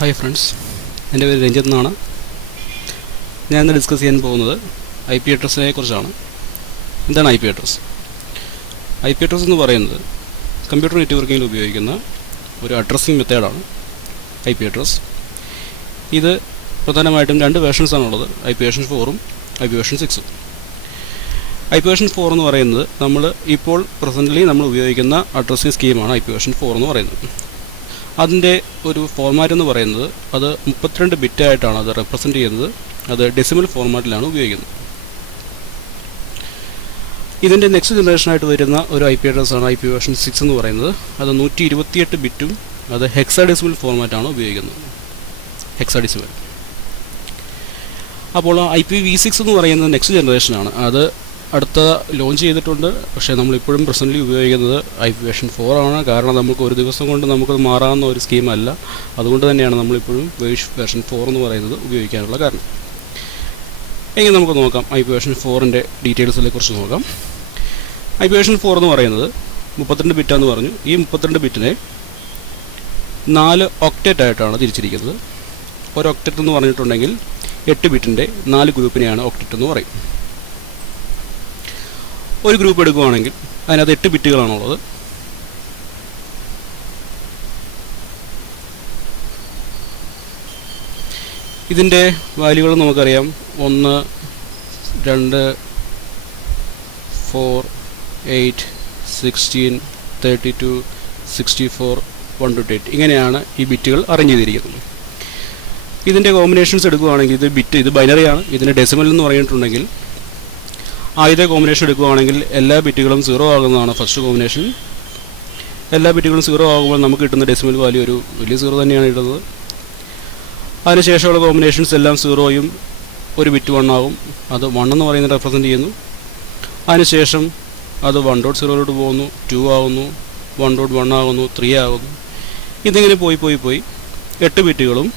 Hi friends, എൻ്റെ പേര് രഞ്ജിത്ത് എന്നാണ്. ഞാൻ ഇന്ന് ഡിസ്കസ് ചെയ്യാൻ പോകുന്നത് ഐ പി അഡ്രസ്സിനെ കുറിച്ചാണ്. എന്താണ് I P address? I P address എന്ന് പറയുന്നത് കമ്പ്യൂട്ടർ നെറ്റ്വർക്കിങ്ങിൽ ഉപയോഗിക്കുന്ന ഒരു അഡ്രസ്സിംഗ് മെത്തേഡാണ് ഐ പി അഡ്രസ്സ്. ഇത് പ്രധാനമായിട്ടും രണ്ട് വേർഷൻസാണുള്ളത്, ഐ പി വേർഷൻ 4ഉം ഐ പി വേർഷൻ 6ഉം. ഐ പി വേർഷൻ 4 എന്ന് പറയുന്നത് നമ്മൾ ഇപ്പോൾ പ്രസൻ്റ്ലി നമ്മൾ ഉപയോഗിക്കുന്ന അഡ്രസ്സിംഗ് സ്കീമാണ് ഐ പി വേർഷൻ 4 എന്ന് പറയുന്നത്. അതിൻ്റെ ഒരു ഫോർമാറ്റ് എന്ന് പറയുന്നത് അത് 32 ബിറ്റായിട്ടാണ് അത് റെപ്രസെൻ്റ് ചെയ്യുന്നത്. അത് ഡെസിമൽ ഫോർമാറ്റിലാണ് ഉപയോഗിക്കുന്നത്. ഇതിൻ്റെ നെക്സ്റ്റ് ജനറേഷനായിട്ട് വരുന്ന ഒരു ഐ പി അഡ്രസ്സാണ് ഐ പി വേർഷൻ 6 എന്ന് പറയുന്നത്. അത് 128 ബിറ്റും അത് ഹെക്സാഡെസിമൽ ഫോർമാറ്റാണ് ഉപയോഗിക്കുന്നത്, ഹെക്സാഡെസിമൽ. അപ്പോൾ ഐ പി v6 എന്ന് പറയുന്നത് നെക്സ്റ്റ് ജനറേഷനാണ്. അത് അടുത്ത ലോഞ്ച് ചെയ്തിട്ടുണ്ട്. പക്ഷേ നമ്മളിപ്പോഴും പ്രസൻ്റ്ലി ഉപയോഗിക്കുന്നത് ഐ പി വേർഷൻ 4 ആണ്. കാരണം നമുക്ക് ഒരു ദിവസം കൊണ്ട് നമുക്കത് മാറാവുന്ന ഒരു സ്കീമല്ല. അതുകൊണ്ട് തന്നെയാണ് നമ്മളിപ്പോഴും വേർഷൻ 4 എന്ന് പറയുന്നത് ഉപയോഗിക്കാനുള്ള കാരണം. എങ്കിൽ നമുക്ക് നോക്കാം ഐ പി വേർഷൻ 4ൻ്റെ ഡീറ്റെയിൽസിനെ കുറിച്ച് നോക്കാം. ഐ പി വേർഷൻ 4 എന്ന് പറയുന്നത് 32 ബിറ്റാന്ന് പറഞ്ഞു. ഈ 32 ബിറ്റിനെ 4 ഒക്ടറ്റ് ആയിട്ടാണ് തിരിച്ചിരിക്കുന്നത്. ഒരു ഒക്ടറ്റ് എന്ന് പറഞ്ഞിട്ടുണ്ടെങ്കിൽ 8 ബിറ്റിൻ്റെ 4 ഗ്രൂപ്പിനെയാണ് ഒക്ടറ്റ് എന്ന് പറയും. ഒരു ഗ്രൂപ്പ് എടുക്കുകയാണെങ്കിൽ അതിനകത്ത് 8 ബിറ്റുകളാണുള്ളത്. ഇതിൻ്റെ വാല്യൂകൾ നമുക്കറിയാം. 1, 2, 4, 8, 16, 32, 64, 128 ഇങ്ങനെയാണ് ഈ ബിറ്റുകൾ അറേഞ്ച് ചെയ്തിരിക്കുന്നത്. ഇതിൻ്റെ കോമ്പിനേഷൻസ് എടുക്കുകയാണെങ്കിൽ ഇത് ബൈനറിയാണ്. ഇതിൻ്റെ ഡെസിമൽ എന്ന് പറഞ്ഞിട്ടുണ്ടെങ്കിൽ ആദ്യത്തെ കോമ്പിനേഷൻ എടുക്കുകയാണെങ്കിൽ എല്ലാ ബിറ്റുകളും 0 ആകുന്നതാണ് ഫസ്റ്റ് കോമ്പിനേഷൻ. എല്ലാ ബിറ്റുകളും 0 ആകുമ്പോൾ നമുക്ക് കിട്ടുന്ന ഡെസിമൽ വാല്യൂ ഒരു വലിയ 0 തന്നെയാണ് കിട്ടുന്നത്. അതിനുശേഷമുള്ള കോമ്പിനേഷൻസ് എല്ലാം 0യും ഒരു ബിറ്റ് 1 ആകും. അത് 1 എന്ന് പറയുന്നത് റെപ്രസെൻ്റ് ചെയ്യുന്നു. അതിനുശേഷം അത് 1.0 പോകുന്നു, 2 ആകുന്നു, 1.1 ആകുന്നു, 3 ആകുന്നു. ഇതിങ്ങനെ പോയി 8 ബിറ്റുകളും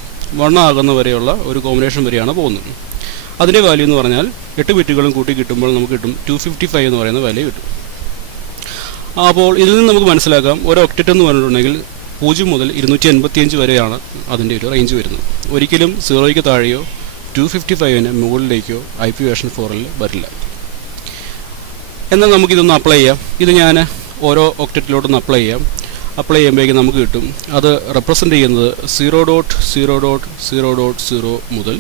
1 ആകുന്ന വരെയുള്ള ഒരു കോമ്പിനേഷൻ വരെയാണ് പോകുന്നത്. അതിൻ്റെ വാല്യൂ എന്ന് പറഞ്ഞാൽ 8 ബിറ്റുകളും കൂട്ടി കിട്ടുമ്പോൾ നമുക്ക് കിട്ടും 255 എന്ന് പറയുന്ന വാല്യൂ കിട്ടും. അപ്പോൾ ഇതിൽ നിന്ന് നമുക്ക് മനസ്സിലാക്കാം, ഒരു ഒക്ടറ്റ് എന്ന് പറഞ്ഞിട്ടുണ്ടെങ്കിൽ 0 മുതൽ 255 വരെയാണ് അതിൻ്റെ ഒരു റേഞ്ച് വരുന്നത്. ഒരിക്കലും 0യ്ക്ക് താഴെയോ 255ന് മുകളിലേക്കോ ഐ പി വേർഷൻ 4ൽ വരില്ല. എന്നാൽ നമുക്കിതൊന്ന് അപ്ലൈ ചെയ്യാം. ഇത് ഞാൻ ഓരോ ഒക്ടറ്റിലോട്ടൊന്ന് അപ്ലൈ ചെയ്യാം. അപ്ലൈ ചെയ്യുമ്പോഴേക്കും നമുക്ക് കിട്ടും അത് റെപ്രസെൻ്റ് ചെയ്യുന്നത് 0.0.0.0 മുതൽ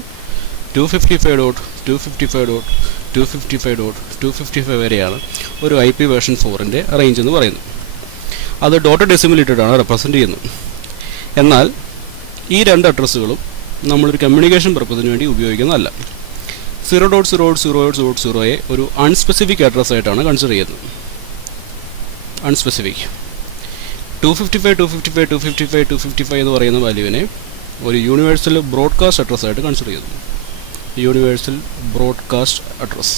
255.255.255.255 വരെയാണ് ഒരു ഐ പി വേർഷൻ 4ൻ്റെ റേഞ്ച് എന്ന് പറയുന്നത്. അത് ഡോട്ട് ഡെസിമൽ ഇട്ടിട്ടാണ് റെപ്രസെൻ്റ് ചെയ്യുന്നത്. എന്നാൽ ഈ രണ്ട് അഡ്രസ്സുകളും നമ്മളൊരു കമ്മ്യൂണിക്കേഷൻ പർപ്പസിന് വേണ്ടി ഉപയോഗിക്കുന്നതല്ല. 0.0.0.0യെ ഒരു അൺസ്പെസിഫിക് അഡ്രസ്സായിട്ടാണ് കൺസിഡർ ചെയ്യുന്നത്. അൺസ്പെസിഫിക് 255 എന്ന് പറയുന്ന വാല്യൂവിനെ ഒരു യൂണിവേഴ്സൽ ബ്രോഡ്കാസ്റ്റ് അഡ്രസ്സായിട്ട് കൺസിഡർ ചെയ്യുന്നു. Universal broadcast address.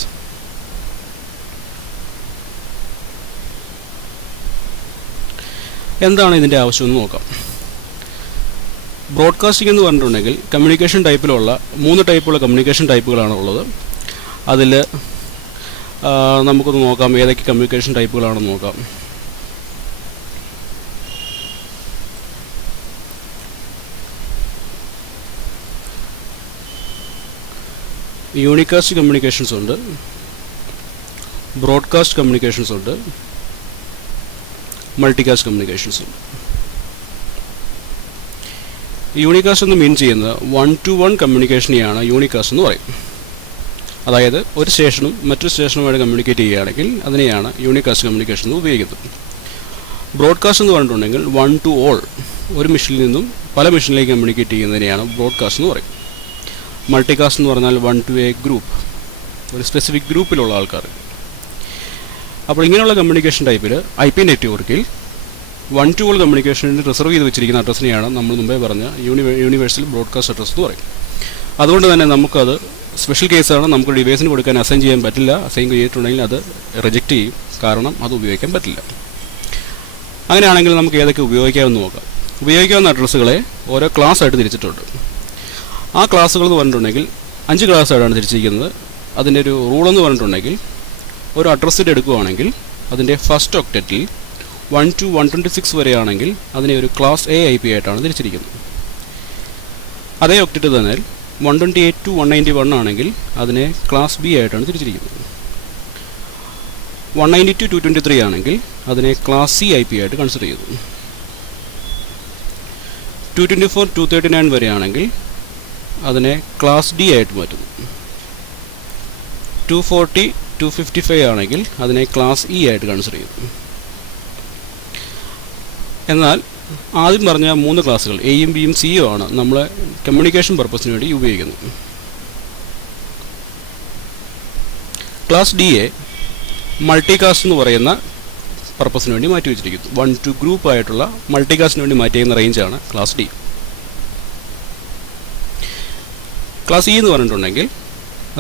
എന്താണ് ഇതിൻ്റെ ആവശ്യമെന്ന് നോക്കാം. ബ്രോഡ്കാസ്റ്റിംഗ് എന്ന് പറഞ്ഞിട്ടുണ്ടെങ്കിൽ കമ്മ്യൂണിക്കേഷൻ ടൈപ്പിലുള്ള 3 ടൈപ്പുള്ള കമ്മ്യൂണിക്കേഷൻ ടൈപ്പുകളാണ് ഉള്ളത്. അതിൽ നമുക്കൊന്ന് നോക്കാം ഏതൊക്കെ കമ്മ്യൂണിക്കേഷൻ ടൈപ്പുകളാണെന്ന് നോക്കാം. യൂണികാസ്റ്റ് കമ്മ്യൂണിക്കേഷൻസ് ഉണ്ട്, ബ്രോഡ്കാസ്റ്റ് കമ്മ്യൂണിക്കേഷൻസ് ഉണ്ട്, മൾട്ടികാസ്റ്റ് കമ്മ്യൂണിക്കേഷൻസ് ഉണ്ട്. യൂണികാസ്റ്റ് എന്ന് മീൻ ചെയ്യുന്നത് 1-to-1 കമ്മ്യൂണിക്കേഷനെയാണ് യൂണികാസ്റ്റ് എന്ന് പറയും. അതായത് ഒരു സ്റ്റേഷനും മറ്റൊരു സ്റ്റേഷനുമായിട്ട് കമ്മ്യൂണിക്കേറ്റ് ചെയ്യുകയാണെങ്കിൽ അതിനെയാണ് യൂണികാസ്റ്റ് കമ്മ്യൂണിക്കേഷൻ എന്ന് ഉപയോഗിക്കുന്നത്. ബ്രോഡ്കാസ്റ്റ് എന്ന് പറഞ്ഞിട്ടുണ്ടെങ്കിൽ 1-to-all ഒരു മെഷീനിൽ നിന്നും പല മെഷീനിലേക്ക് കമ്മ്യൂണിക്കേറ്റ് ചെയ്യുന്നതിനെയാണ് ബ്രോഡ്കാസ്റ്റ് എന്ന് പറയും. മൾട്ടികാസ്റ്റ് എന്ന് പറഞ്ഞാൽ 1-to-a ഗ്രൂപ്പ്, ഒരു സ്പെസിഫിക് ഗ്രൂപ്പിലുള്ള ആൾക്കാർ. അപ്പോൾ ഇങ്ങനെയുള്ള കമ്മ്യൂണിക്കേഷൻ ടൈപ്പിൽ ഐ പി നെറ്റ്വർക്കിൽ 1-to-all കമ്മ്യൂണിക്കേഷന് റിസർവ് ചെയ്ത് വെച്ചിരിക്കുന്ന അഡ്രസ്സിനെയാണ് നമ്മൾ മുമ്പേ പറഞ്ഞ യൂണിവേഴ്സൽ ബ്രോഡ്കാസ്റ്റ് അഡ്രസ് എന്ന് പറയും. അതുകൊണ്ട് തന്നെ നമുക്കത് സ്പെഷ്യൽ കേസാണ്. നമുക്ക് ഡിവൈസിന് കൊടുക്കാൻ അസൈൻ ചെയ്യാൻ പറ്റില്ല. അസൈൻ ചെയ്തിട്ടുണ്ടെങ്കിൽ അത് റിജക്റ്റ് ചെയ്യും, കാരണം അത് ഉപയോഗിക്കാൻ പറ്റില്ല. അങ്ങനെയാണെങ്കിൽ നമുക്ക് ഏതൊക്കെ ഉപയോഗിക്കാമെന്ന് നോക്കാം. ഉപയോഗിക്കാവുന്ന അഡ്രസ്സുകളെ ഓരോ ക്ലാസ് ആയിട്ട് തിരിച്ചിട്ടുണ്ട്. ആ ക്ലാസ്സുകൾ എന്ന് പറഞ്ഞിട്ടുണ്ടെങ്കിൽ 5 ക്ലാസ്സായിട്ടാണ് തിരിച്ചിരിക്കുന്നത്. അതിൻ്റെ ഒരു റൂളെന്ന് പറഞ്ഞിട്ടുണ്ടെങ്കിൽ ഒരു അഡ്രസ്സിൻ്റെ എടുക്കുകയാണെങ്കിൽ അതിൻ്റെ ഫസ്റ്റ് ഒക്ടറ്റിൽ 1 to 126 വരെയാണെങ്കിൽ അതിനെ ഒരു ക്ലാസ് എ ഐ പി ആയിട്ടാണ് തിരിച്ചിരിക്കുന്നത്. അതേ ഒക്ടറ്റ് തന്നെ 128 to 191 ആണെങ്കിൽ അതിനെ ക്ലാസ് ബി ആയിട്ടാണ് തിരിച്ചിരിക്കുന്നത്. 192 to 223 ആണെങ്കിൽ അതിനെ ക്ലാസ് സി ഐ പി ആയിട്ട് കൺസിഡർ ചെയ്തു. 224 239 വരെയാണെങ്കിൽ അതിനെ ക്ലാസ് ഡി ആയിട്ട് മാറ്റുന്നു. 240 255 ആണെങ്കിൽ അതിനെ ക്ലാസ് ഇ ആയിട്ട് കൺസിഡർ ചെയ്യുന്നു. എന്നാൽ ആദ്യം പറഞ്ഞ 3 ക്ലാസ്സുകൾ എയും ബിയും സിയും ആണ് നമ്മൾ കമ്മ്യൂണിക്കേഷൻ പർപ്പസിന് വേണ്ടി ഉപയോഗിക്കുന്നത്. ക്ലാസ് ഡി എ മൾട്ടികാസ്റ്റ് എന്ന് പറയുന്ന പർപ്പസിന് വേണ്ടി മാറ്റി വെച്ചിരിക്കുന്നു. 1 to ഗ്രൂപ്പ് ആയിട്ടുള്ള മൾട്ടികാസ്റ്റിന് വേണ്ടി മാറ്റിയിരിക്കുന്ന റേഞ്ചാണ് ക്ലാസ് ഡി. ക്ലാസ് ഇ എന്ന് പറഞ്ഞിട്ടുണ്ടെങ്കിൽ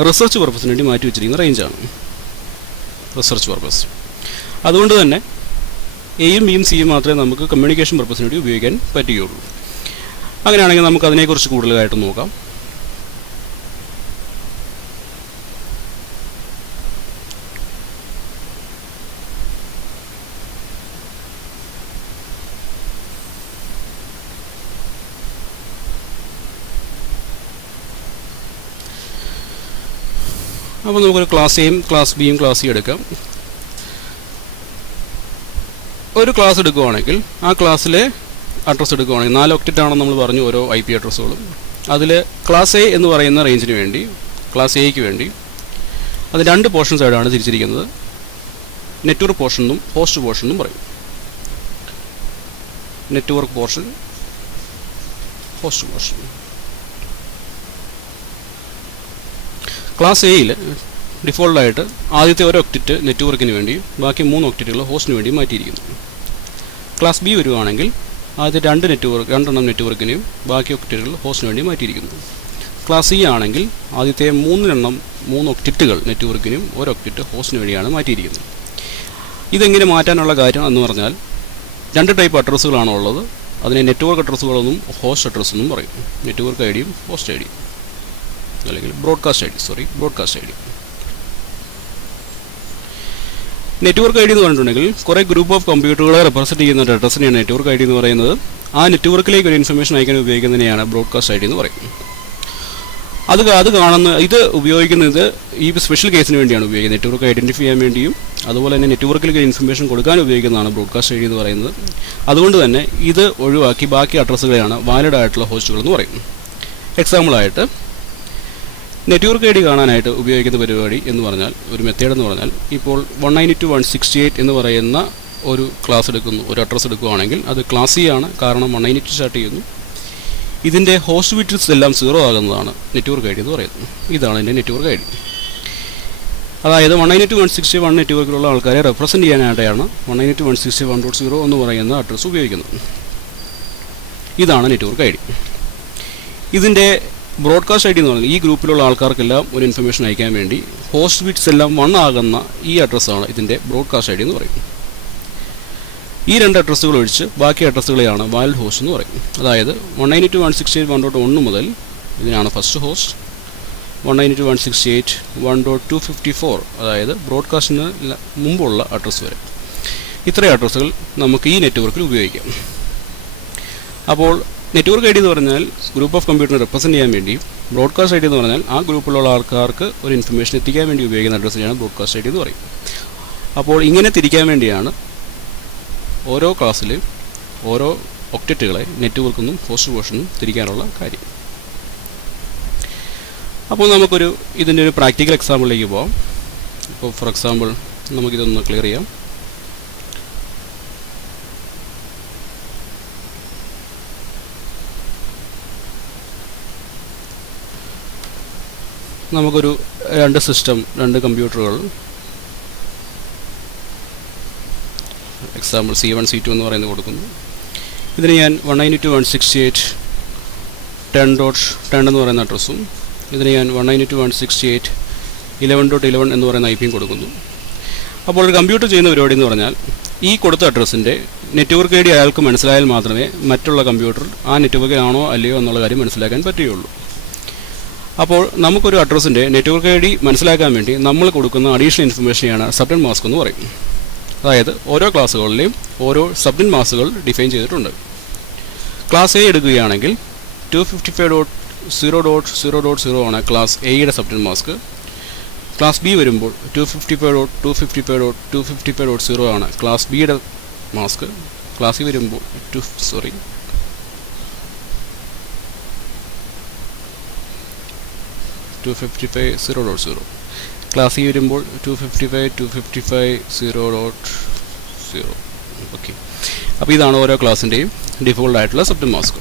റിസർച്ച് പർപ്പസിന് വേണ്ടി മാറ്റി വെച്ചിരിക്കുന്ന റേഞ്ചാണ്, റിസർച്ച് പർപ്പസ്. അതുകൊണ്ട് തന്നെ എയും ബിയും സിയും മാത്രമേ നമുക്ക് കമ്മ്യൂണിക്കേഷൻ പർപ്പസിന് വേണ്ടി ഉപയോഗിക്കാൻ പറ്റുകയുള്ളൂ. അങ്ങനെയാണെങ്കിൽ നമുക്ക് അതിനെക്കുറിച്ച് കൂടുതലായിട്ട് നോക്കാം. അപ്പോൾ നമുക്കൊരു ക്ലാസ് എയും ക്ലാസ് ബിയും ക്ലാസ് സി എടുക്കാം. ഒരു ക്ലാസ് എടുക്കുകയാണെങ്കിൽ ആ ക്ലാസ്സിലെ അഡ്രസ്സ് എടുക്കുകയാണെങ്കിൽ 4 ഒക്ടറ്റ് ആണെന്ന് നമ്മൾ പറഞ്ഞു ഓരോ ഐ പി അഡ്രസ്സുകളും. അതിൽ ക്ലാസ് എ എന്ന് പറയുന്ന റേഞ്ചിന് വേണ്ടി, ക്ലാസ് എയ്ക്ക് വേണ്ടി അത് 2 പോർഷൻസ് ആയിട്ടാണ് തിരിച്ചിരിക്കുന്നത്. നെറ്റ്വർക്ക് പോർഷൻ എന്നും ഹോസ്റ്റ് പോർഷൻ എന്നും പറയും. Network portion, host portion. Class എയിൽ ഡിഫോൾട്ടായിട്ട് ആദ്യത്തെ ഒരു ഒക്ടറ്റ് നെറ്റ്വർക്കിന് വേണ്ടി, ബാക്കി 3 ഒക്ടറ്റുകൾ ഹോസ്റ്റിന് വേണ്ടി മാറ്റിയിരിക്കുന്നു. ക്ലാസ് ബി വരുവാണെങ്കിൽ ആദ്യത്തെ 2 നെറ്റ്വർക്കിനെയും ബാക്കി ഒക്ടറ്റുകൾ ഹോസ്റ്റിന് വേണ്ടി മാറ്റിയിരിക്കുന്നു. ക്ലാസ് സി ആണെങ്കിൽ ആദ്യത്തെ 3 ഒക്ടറ്റുകൾ നെറ്റ്വർക്കിനും 1 ഒക്ടറ്റ് ഹോസ്റ്റിന് വേണ്ടിയാണ് മാറ്റിയിരിക്കുന്നത്. ഇതെങ്ങനെ മാറ്റാനുള്ള കാര്യം എന്ന് പറഞ്ഞാൽ 2 ടൈപ്പ് അഡ്രസ്സുകളാണ് ഉള്ളത്. അതിനെ നെറ്റ്വർക്ക് അഡ്രസ്സുകളെന്നും ഹോസ്റ്റ് അഡ്രസ്സെന്നും പറയും. നെറ്റ്വർക്ക് ഐ ഡിയും ഹോസ്റ്റ് ഐ ഡിയും, അല്ലെങ്കിൽ broadcast I D. Network I D എന്ന് പറഞ്ഞിട്ടുണ്ടെങ്കിൽ കുറേ ഗ്രൂപ്പ് ഓഫ് കമ്പ്യൂട്ടറുകളെ റെപ്രസെൻറ്റ് ചെയ്യുന്ന ഒരു അഡ്രസ്സിനെയാണ് നെറ്റ്വർക്ക് ഐ ഡി എന്ന് പറയുന്നത്. ആ നെറ്റ്വർക്കിലേക്ക് ഒരു ഇൻഫർമേഷൻ അയക്കാൻ ഉപയോഗിക്കുന്നതിനെയാണ് ബ്രോഡ്കാസ്റ്റ് ഐ ഡി എന്ന് പറയുന്നത്. ഇത് ഉപയോഗിക്കുന്നത് ഈ സ്പെഷ്യൽ കേസിന് വേണ്ടിയാണ് ഉപയോഗിക്കുന്നത്. നെറ്റ്വർക്ക് ഐഡൻറ്റിഫൈ ചെയ്യാൻ വേണ്ടിയും അതുപോലെ തന്നെ നെറ്റ്വർക്കിലേക്ക് ഇൻഫർമേഷൻ കൊടുക്കാൻ ഉപയോഗിക്കുന്നതാണ് ബ്രോഡ്കാസ്റ്റ് ഐ ഡി എന്ന് പറയുന്നത്. അതുകൊണ്ട് തന്നെ ഇത് ഒഴിവാക്കി ബാക്കി അഡ്രസ്സുകളെയാണ് വാലിഡ് ആയിട്ടുള്ള ഹോസ്റ്റുകൾ എന്ന് പറയുന്നത്. എക്സാമ്പിളായിട്ട് നെറ്റ്വർക്ക് ഐ ഡി കാണാനായിട്ട് ഉപയോഗിക്കുന്ന പരിപാടി എന്ന് പറഞ്ഞാൽ, ഒരു മെത്തേഡ് എന്ന് പറഞ്ഞാൽ, ഇപ്പോൾ 192.168 എന്ന് പറയുന്ന ഒരു ക്ലാസ് എടുക്കുന്നു, ഒരു അഡ്രസ്സ് എടുക്കുകയാണെങ്കിൽ അത് ക്ലാസ് സി ആണ്. കാരണം 192 സ്റ്റാർട്ട് ചെയ്യുന്നു. ഇതിൻ്റെ ഹോസ്റ്റ് ബിറ്റ്സ് എല്ലാം 0 ആകുന്നതാണ് നെറ്റ്വർക്ക് ഐ ഡി എന്ന് പറയുന്നത്. ഇതാണ് എൻ്റെ നെറ്റ്വർക്ക് ഐ ഡി. അതായത് 192.168 നെറ്റ്വർക്കിലുള്ള ആൾക്കാരെ റെപ്രസെൻറ്റ് ചെയ്യാനായിട്ടാണ് 192.168.1.0 എന്ന് പറയുന്ന അഡ്രസ്സ് ഉപയോഗിക്കുന്നത്. ഇതാണ് നെറ്റ്വർക്ക് ഐ ഡി. ഇതിൻ്റെ ബ്രോഡ്കാസ്റ്റ് ഐ ഡി എന്ന് പറഞ്ഞാൽ ഈ ഗ്രൂപ്പിലുള്ള ആൾക്കാർക്കെല്ലാം ഒരു ഇൻഫർമേഷൻ അയക്കാൻ വേണ്ടി ഹോസ്റ്റ് ബിറ്റ്സ് എല്ലാം 1 ആകുന്ന ഈ അഡ്രസ്സാണ് ഇതിൻ്റെ ബ്രോഡ്കാസ്റ്റ് ഐ ഡി എന്ന് പറയുന്നത്. ഈ 2 അഡ്രസ്സുകൾ ഒഴിച്ച് ബാക്കി അഡ്രസ്സുകളെയാണ് വാലിഡ് ഹോസ്റ്റ് എന്ന് പറയും. അതായത് 192.168.1.1 മുതൽ ഇതിനാണ് ഫസ്റ്റ് ഹോസ്റ്റ്. 192.168.1.254 അതായത് ബ്രോഡ്കാസ്റ്റിന് മുമ്പുള്ള അഡ്രസ്സ് വരെ. ഇത്രയും അഡ്രസ്സുകൾ നമുക്ക് ഈ നെറ്റ്വർക്കിൽ ഉപയോഗിക്കാം. അപ്പോൾ നെറ്റ്വർക്ക് ഐ ഡി എന്ന് പറഞ്ഞാൽ ഗ്രൂപ്പ് ഓഫ് കമ്പ്യൂട്ടറിനെ റെപ്രസെൻറ്റ് ചെയ്യാൻ വേണ്ടി, ബ്രോഡ്കാസ്റ്റ് ഐ ഡി എന്ന് പറഞ്ഞാൽ ആ ഗ്രൂപ്പിലുള്ള ആൾക്കാർക്ക് ഒരു ഇൻഫർമേഷൻ എത്തിക്കാൻ വേണ്ടി ഉപയോഗിക്കുന്ന അഡ്രസ്സിനെയാണ് ബ്രോഡ്കാസ്റ്റ് ഐ ഡി എന്ന് പറയും. അപ്പോൾ ഇങ്ങനെ തിരിക്കാൻ വേണ്ടിയാണ് ഓരോ ക്ലാസ്സിലും ഓരോ ഒക്ടറ്റുകളെ നെറ്റ്വർക്കെന്നും ഹോസ്റ്റ് പോർഷനും തിരിക്കാനുള്ള കാര്യം. അപ്പോൾ നമുക്കൊരു ഇതിൻ്റെ ഒരു പ്രാക്ടിക്കൽ എക്സാമ്പിളിലേക്ക് പോകാം. ഇപ്പോൾ ഫോർ എക്സാമ്പിൾ നമുക്കിതൊന്ന് ക്ലിയർ ചെയ്യാം. നമുക്കൊരു 2 സിസ്റ്റം, 2 കമ്പ്യൂട്ടറുകൾ, എക്സാമ്പിൾ C1 C2 എന്ന് പറയുന്നത് കൊടുക്കുന്നു. ഇതിന് ഞാൻ 192.168.10.10 എന്ന് പറയുന്ന അഡ്രസ്സും ഇതിന് ഞാൻ 192.168.11.11 എന്ന് പറയുന്ന IP യും കൊടുക്കുന്നു. അപ്പോൾ ഒരു കമ്പ്യൂട്ടർ ചെയ്യുന്ന പരിപാടി എന്ന് പറഞ്ഞാൽ ഈ കൊടുത്ത അഡ്രസ്സിൻ്റെ നെറ്റ്വർക്ക് ഐ ഡി അയാൾക്ക് മനസ്സിലായാൽ മാത്രമേ മറ്റുള്ള കമ്പ്യൂട്ടർ ആ നെറ്റ്വർക്കിലാണോ അല്ലയോ എന്നുള്ള കാര്യം മനസ്സിലാക്കാൻ പറ്റുകയുള്ളൂ. അപ്പോൾ നമുക്കൊരു അഡ്രസ്സിൻ്റെ നെറ്റ്വർക്ക് ഐ ഡി മനസ്സിലാക്കാൻ വേണ്ടി നമ്മൾ കൊടുക്കുന്ന അഡീഷണൽ ഇൻഫർമേഷനെയാണ് സബ്നെറ്റ് മാസ്ക് എന്ന് പറയും. അതായത് ഓരോ ക്ലാസ്സുകളിലെയും ഓരോ സബ്നെറ്റ് മാസ്കുകൾ ഡിഫൈൻ ചെയ്തിട്ടുണ്ട്. ക്ലാസ് എ എടുക്കുകയാണെങ്കിൽ 0.0.0 ആണ് ക്ലാസ് എയുടെ സബ്നെറ്റ് മാസ്ക്. ക്ലാസ് ബി വരുമ്പോൾ 255.255.255.0 ആണ് ക്ലാസ് ബിയുടെ മാസ്ക്. ക്ലാസ് സി വരുമ്പോൾ 255.0.0. ക്ലാസ് സി വരുമ്പോൾ 255.0.0. ഓക്കെ, അപ്പോൾ ഇതാണ് ഓരോ ക്ലാസ്സിൻ്റെയും ഡിഫോൾട്ട് ആയിട്ടുള്ള സബ്നെറ്റ് മാസ്ക്.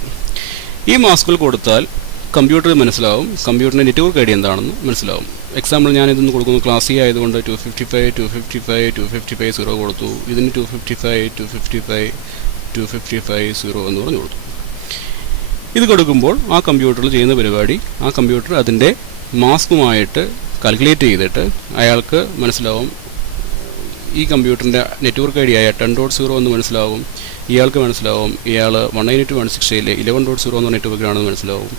ഈ മാസ്കുകൾ കൊടുത്താൽ കമ്പ്യൂട്ടറിൽ മനസ്സിലാവും, കമ്പ്യൂട്ടറിൻ്റെ നെറ്റ്വർക്ക് ഐ ഡി എന്താണെന്ന് മനസ്സിലാവും. എക്സാമ്പിൾ ഞാൻ ഇതൊന്ന് കൊടുക്കുന്നു. ക്ലാസ് സി ആയതുകൊണ്ട് 255.255.255.0 കൊടുത്തു. ഇതിന് 255.255.255.0 എന്ന് പറഞ്ഞു കൊടുത്തു. ഇത് കൊടുക്കുമ്പോൾ ആ കമ്പ്യൂട്ടറിൽ ചെയ്യുന്ന പരിപാടി, ആ കമ്പ്യൂട്ടർ അതിൻ്റെ മാസ്കുമായിട്ട് കാൽക്കുലേറ്റ് ചെയ്തിട്ട് അയാൾക്ക് മനസ്സിലാവും ഈ കമ്പ്യൂട്ടറിൻ്റെ നെറ്റ്വർക്ക് ഐ ഡി ആയ 10.0 എന്ന് മനസ്സിലാവും. ഇയാൾക്ക് മനസ്സിലാവും ഇയാൾ 192.168 11.0 എന്ന നെറ്റ്വർക്കിലാണെന്ന് മനസ്സിലാവും.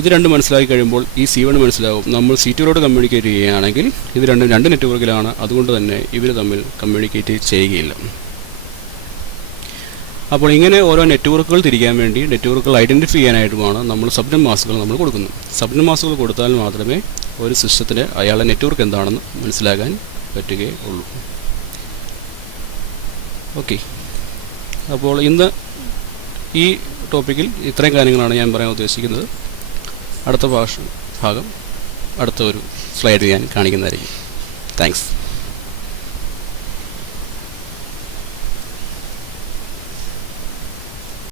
ഇത് രണ്ടും മനസ്സിലാക്കി കഴിയുമ്പോൾ ഈ C1 മനസ്സിലാവും. നമ്മൾ C2 കമ്മ്യൂണിക്കേറ്റ് ചെയ്യുകയാണെങ്കിൽ ഇത് രണ്ടും രണ്ട് നെറ്റ്വർക്കിലാണ്, അതുകൊണ്ട് തന്നെ ഇവർ തമ്മിൽ കമ്മ്യൂണിക്കേറ്റ് ചെയ്യുകയില്ല. അപ്പോൾ ഇങ്ങനെ ഓരോ നെറ്റ്വർക്കുകൾ തിരിക്കാൻ വേണ്ടി, നെറ്റ്വർക്കുകൾ ഐഡൻറ്റിഫൈ ചെയ്യാനായിട്ടുമാണ് നമ്മൾ സബ്നെറ്റ് മാസ്കുകൾ നമ്മൾ കൊടുക്കുന്നത്. സബ്നെറ്റ് മാസ്കുകൾ കൊടുത്താൽ മാത്രമേ ഒരു സിസ്റ്റത്തിന് അയാളുടെ നെറ്റ്വർക്ക് എന്താണെന്ന് മനസ്സിലാക്കാൻ പറ്റുകയുള്ളൂ. ഓക്കെ, അപ്പോൾ ഇന്ന് ഈ ടോപ്പിക്കിൽ ഇത്രയും കാര്യങ്ങളാണ് ഞാൻ പറയാൻ ഉദ്ദേശിക്കുന്നത്. അടുത്ത ഭാഗം അടുത്ത ഒരു സ്ലൈഡ് ഞാൻ കാണിക്കുന്നതായിരിക്കും. താങ്ക്സ്.